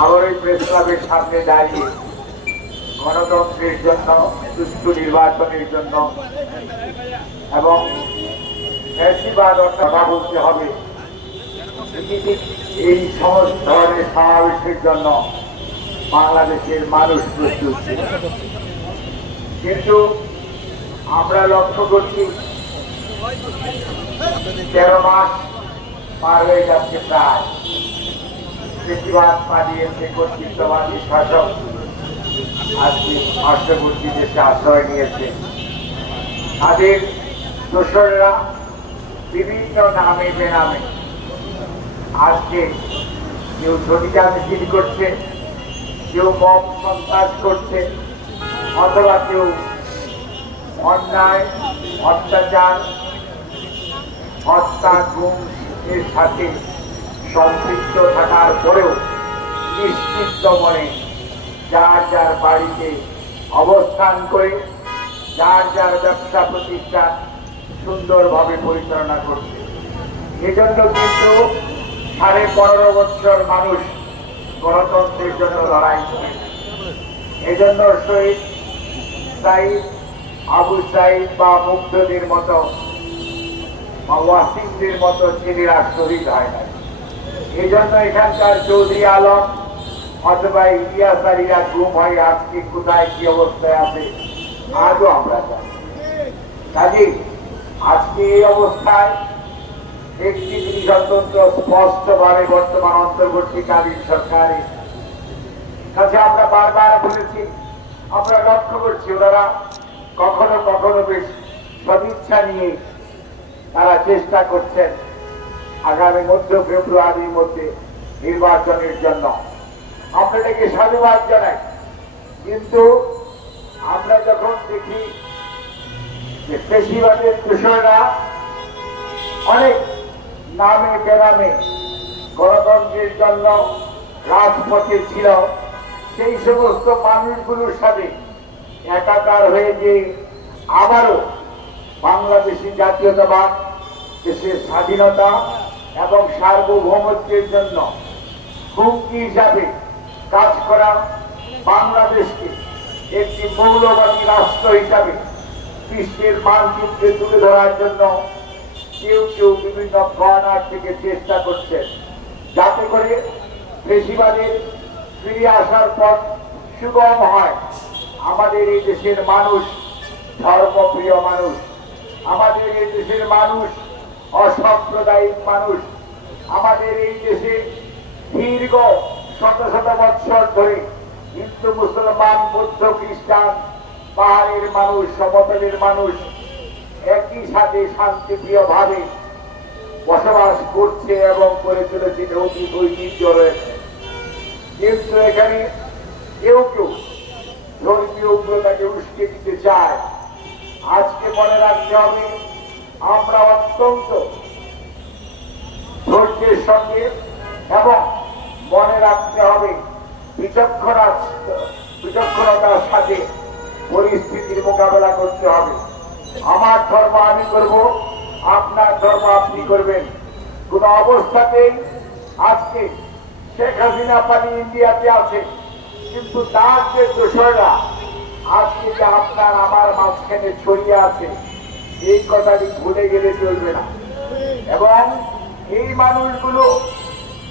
আবার ওই প্রেস ক্লাবের সামনে দাঁড়িয়ে গণতন্ত্রের জন্য, সুষ্ঠু নির্বাচনের জন্য এবং ফ্যাসিবাদ কথা বলতে হবে, এই সমস্ত ধরনের সমাবেশের জন্য বাংলাদেশের মানুষ প্রস্তুত ছিল। কিন্তু আমরা লক্ষ্য করছি 13 মাস পার হয়ে যাচ্ছে প্রায়। ফ্যাসিবাদ পালিয়েছে কর্তৃত্ববাদী শাসক আজকে পার্শ্ববর্তী দেশে আশ্রয় নিয়েছে। তাদের দোসররা বিভিন্ন নামে বেনামে আজকে কেউ ঝটিকা মিছিল করছে, কেউ মব সন্ত্রাস করছে, অথবা কেউ অন্যায় অত্যাচার হত্যা গুম এর সাথে সম্পৃক্ত থাকার পরেও নিশ্চিন্ত মনে যার যার বাড়িতে অবস্থান করে যার যার ব্যবসা প্রতিষ্ঠান সুন্দরভাবে পরিচালনা করছে। এজন্য কিন্তু 15.5 বছর মানুষ গণতন্ত্রের জন্য লড়াই করে। এজন্য শহীদ সাইদ, আবু সাইদ বা মুগ্ধদের মতো বা ওয়াসিমদের মতো ছেলেরা শহীদ হয় না। এই জন্য এখানকার চৌধুরী আলম অথবা ইলিয়াস আলীরা গুম হয়ে আজকে কোথায় কি অবস্থায় আছে আজও আমরা জানি। কাজে আজকে এই অবস্থায় একটি জিনিস অত্যন্ত স্পষ্টভাবে বর্তমান অন্তর্বর্তীকালীন সরকারের কাছে আমরা বারবার বলেছি, আমরা লক্ষ্য করছি ওনারা কখনো কখনো বেশ সদিচ্ছা নিয়ে তারা চেষ্টা করছেন আগামী মধ্য ফেব্রুয়ারির মধ্যে নির্বাচনের জন্য। আমরা এটাকে সাধুবাদ জানাই। কিন্তু আমরা যখন দেখি যে ফ্যাসিবাদের দোসররা অনেক নামে বেনামে গণতন্ত্রের জন্য রাজপথে ছিল, সেই সমস্ত মানুষগুলোর সাথে একাকার হয়ে যে আবারও বাংলাদেশি জাতীয়তাবাদ, দেশের স্বাধীনতা এবং সার্বভৌমত্বের জন্য হুমকি হিসাবে কাজ করা, বাংলাদেশকে একটি মৌলবাদী রাষ্ট্র হিসাবে বিশ্বের মানচিত্রে তুলে ধরার জন্য কেউ কেউ বিভিন্ন কর্নার থেকে চেষ্টা করছেন, যাতে করে ফ্যাসিবাদের ফিরে আসার পর সুগম হয়। আমাদের এই দেশের মানুষ ধর্মপ্রিয় মানুষ, আমাদের এই দেশের মানুষ অসাম্প্রদায়িক মানুষ, আমাদের এই দেশে দীর্ঘ শত শত বৎসর ধরে হিন্দু, মুসলমান, বৌদ্ধ, খ্রিস্টান, পাহাড়ের মানুষ, সমতলের মানুষ একই সাথে শান্তিপ্রিয় ভাবে বসবাস করছে এবং করে চলেছে। অতি ঐতিহ্য রয়েছে। কিন্তু এখানে কেউ কেউ ধর্মীয় উগ্রতাকে উস্কে দিতে চায়। আজকে মনে রাখতে হবে, আমরা অত্যন্ত ধৈর্যের সঙ্গে এবং মনে রাখতে হবে বিচক্ষণতার সাথে পরিস্থিতির মোকাবেলা করতে হবে। আমার ধর্ম আমি করব, আপনার ধর্ম আপনি করবেন। কোন অবস্থাতেই আজকে শেখ হাসিনা পানি ইন্ডিয়াতে আছে, কিন্তু তার যে দোসররা আজকে যে আপনার আমার মাঝখানে ছড়িয়ে আছে, এই কথাটি ভুলে গেলে চলবে না। এবং এই মানুষগুলো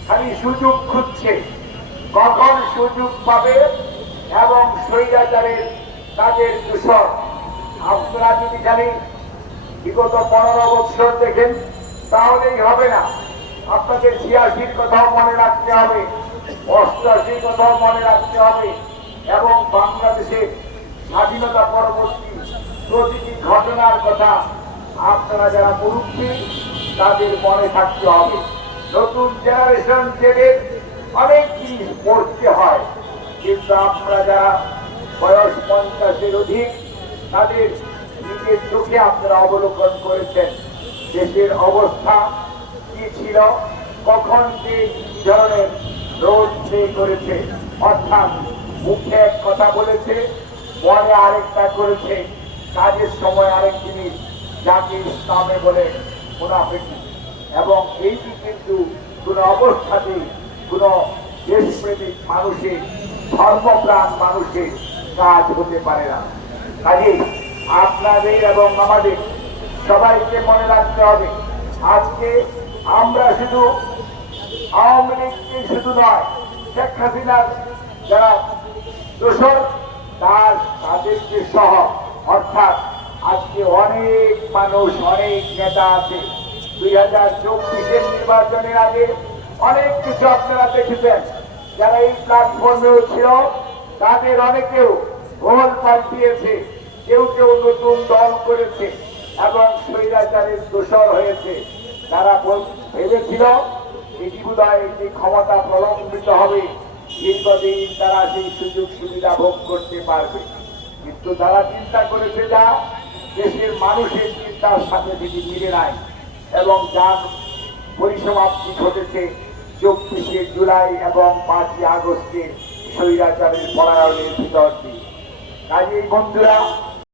খালি সুযোগ খুঁজছে, কখন সুযোগ পাবে এবং স্বৈরাচারের তাদের দোসর। আপনারা যদি খালি বিগত 15 বছর দেখেন তাহলেই হবে না। আপনাদের 86-র কথাও মনে রাখতে হবে, 88-র কথাও মনে রাখতে হবে এবং বাংলাদেশের স্বাধীনতা পরবর্তী প্রতিটি ঘটনার কথা আপনারা যারা মুরব্বী তাদের মনে থাকতে হবে। নতুন জেনারেশন জেদের অনেক জিনিস পড়তে হয়, কিন্তু আপনারা যারা বয়স 50-এর অধিক তাদের নিজের চোখে আপনারা অবলোকন করেছেন দেশের অবস্থা কি ছিল, কখন যে ধরনের রোড করেছে, অর্থাৎ মুখে এক কথা বলেছে, মনে আরেকটা করেছে, কাজের সময় আরেক জিনিস, যাকে ইসলামে বলে মুনাফিকি। এবং এইটি কিন্তু কোন অবস্থাতেই কোন দেশপ্রেমিক মানুষের, ধর্মপ্রাণ মানুষের কাজ হতে পারে না। কাজেই আপনাদের এবং আমাদের সবাইকে মনে রাখতে হবে, আজকে আমরা শুধু আওয়ামী লীগকে শুধু নয়, শেখ হাসিনার যারা দোষর তাদেরকে সহ, অর্থাৎ আজকে অনেক মানুষ, অনেক নেতা আছে। 2024-এর নির্বাচনের আগে অনেক কিছু আপনারা দেখেছেন, যারা এই প্ল্যাটফর্মেও ছিল তাদের অনেকেও ভোল পাল্টিয়েছে, কেউ কেউ নতুন দল করেছে এবং স্বৈরাচারের দোষর হয়েছে। তারা ভেবেছিল এটি বোধহয় যে ক্ষমতা প্রলম্বিত হবে, দীর্ঘদিন তারা সেই সুযোগ সুবিধা ভোগ করতে পারবে। কিন্তু তারা চিন্তা করেছে যা দেশের মানুষের চিন্তার সাথে সেটি মিলে নাই এবং যার পরিসমাপ্তি ঘটেছে 24শে জুলাই এবং 5ই আগস্টে স্বৈরাচারের পরায়ণের ভিতর দিয়ে। কাজেই বন্ধুরা,